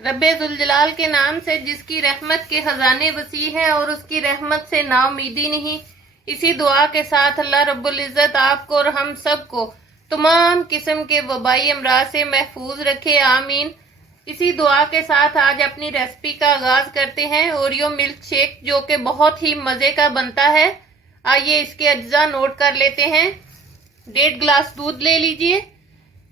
रब्बे जुल जलाल के नाम से जिसकी रहमत के खजाने वसी हैं और उसकी रहमत से नाउमीदी नहीं। इसी दुआ के साथ अल्लाह रब्बुल इज़्ज़त आपको और हम सबको तमाम किस्म के वबाई अमराज से महफूज रखे, आमीन। इसी दुआ के साथ आज अपनी रेसिपी का आगाज करते हैं। ओरियो मिल्क शेक जो कि बहुत ही मज़े का बनता है। आइए इसके अज्जा नोट कर लेते हैं। 1.5 गिलास दूध ले लीजिए।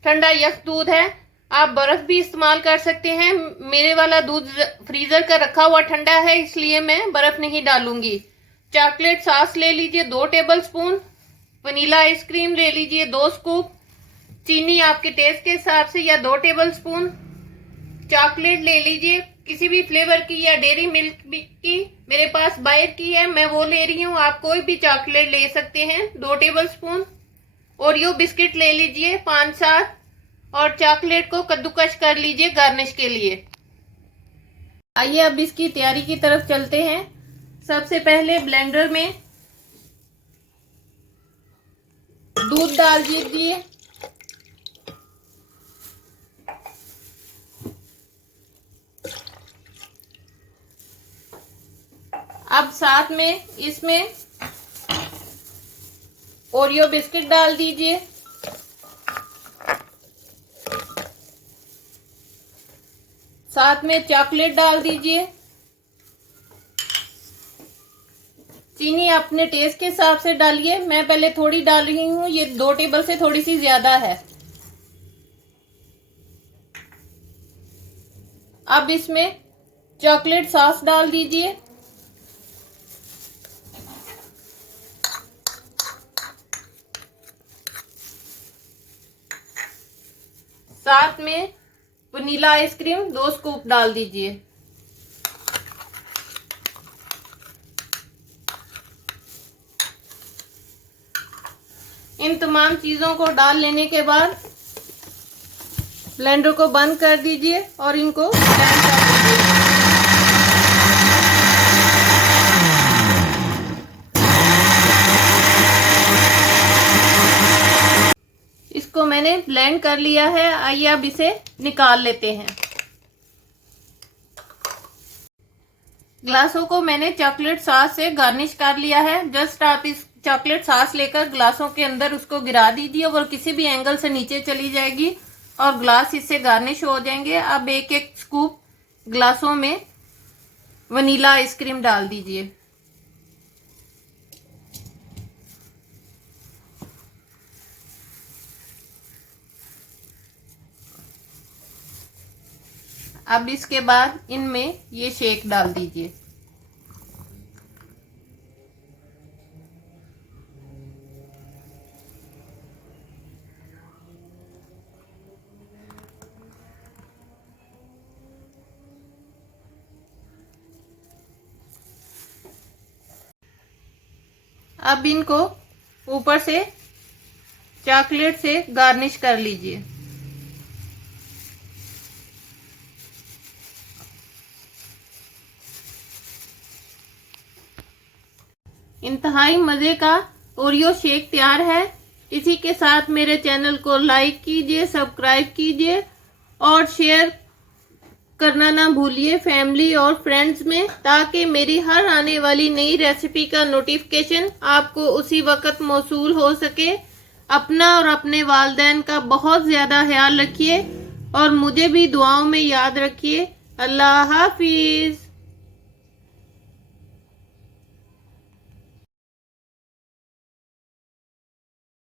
ठंडा यख दूध है, आप बर्फ भी इस्तेमाल कर सकते हैं। मेरे वाला दूध फ्रीजर का रखा हुआ ठंडा है, इसलिए मैं बर्फ नहीं डालूंगी। चॉकलेट सॉस ले लीजिए 2 टेबल स्पून। वनीला आइसक्रीम ले लीजिए 2 स्कूप। चीनी आपके टेस्ट के हिसाब से या 2 टेबल स्पून। चॉकलेट ले लीजिए किसी भी फ्लेवर की या डेयरी मिल्क की। मेरे पास बायर की है, मैं वो ले रही हूँ। आप कोई भी चॉकलेट ले सकते हैं 2 टेबल स्पून। ओरियो बिस्किट ले लीजिए 5-7 और चॉकलेट को कद्दूकश कर लीजिए गार्निश के लिए। आइए अब इसकी तैयारी की तरफ चलते हैं। सबसे पहले ब्लेंडर में दूध डाल दीजिए। अब साथ में इसमें ओरियो बिस्किट डाल दीजिए। साथ में चॉकलेट डाल दीजिए। चीनी अपने टेस्ट के हिसाब से डालिए, मैं पहले थोड़ी डाल रही हूँ, ये 2 टेबल से थोड़ी सी ज्यादा है। अब इसमें चॉकलेट सॉस डाल दीजिए। साथ में वनीला आइसक्रीम 2 स्कूप डाल दीजिए। इन तमाम चीजों को डाल लेने के बाद ब्लेंडर को बंद कर दीजिए और इनको ब्लेंड कर दीजिए। इसको मैंने ब्लेंड कर लिया है। आइए अब इसे निकाल लेते हैं। ग्लासों को मैंने चॉकलेट सॉस से गार्निश कर लिया है। जस्ट आप इस चॉकलेट सॉस लेकर ग्लासों के अंदर उसको गिरा दीजिए और किसी भी एंगल से नीचे चली जाएगी और ग्लास इससे गार्निश हो जाएंगे। अब 1-1 स्कूप ग्लासों में वनीला आइसक्रीम डाल दीजिए। अब इसके बाद इनमें ये शेक डाल दीजिए। अब इनको ऊपर से चॉकलेट से गार्निश कर लीजिए। इंतहाई मजे का ओरियो शेक तैयार है। इसी के साथ मेरे चैनल को लाइक कीजिए, सब्सक्राइब कीजिए और शेयर करना ना भूलिए फैमिली और फ्रेंड्स में, ताकि मेरी हर आने वाली नई रेसिपी का नोटिफिकेशन आपको उसी वक्त मौसूल हो सके। अपना और अपने वालिदैन का बहुत ज़्यादा ख्याल रखिए और मुझे भी दुआओं में याद रखिए। अल्लाह हाफिज।